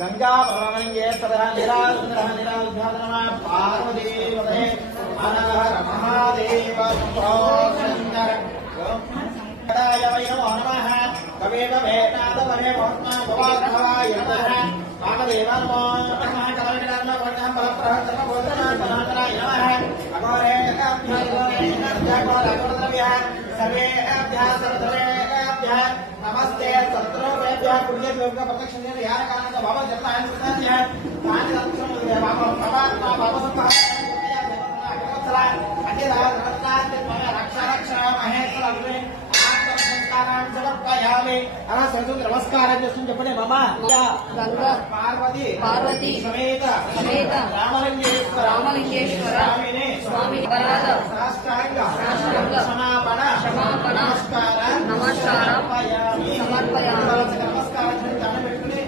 गंगा परमलिंगेश्वरः निरालुंदरः निरालुधातनमः पार्वतीपदे अनहर महादेव सुन्दर गदाय वै नमो नमः कवेव वेदातवरे भवत्मा भवाग्रहाय नमः वामदेव नमो नमः कवलकटात्मा वर्णः बलप्रहर्तः बोधनाय नमः अघोरे अभ्यागोरद्रव्यः सर्वे सर्वधर्मेभ्यः नमस्ते सर्वभ्यः पुण्ययोग्य प्रत्यक्षेण यार कारणं बाबा जन्माय सुनाद्य तानि लक्षणं बाबा भवात्मा बाबा संपदा अखिला नमस्कार रक्षा महेश्वर अग्ने आत्मसंस्कारान् समर्पयामि नमस्कार చెప్పండి మమ గంగా పార్వతి సమేత రామలింగేశ్వర స్వామి పరాద సాష్టాంగ క్షమాపణ నమస్కారం సమర్పయామి నమస్కారం దండం పెట్టుకుని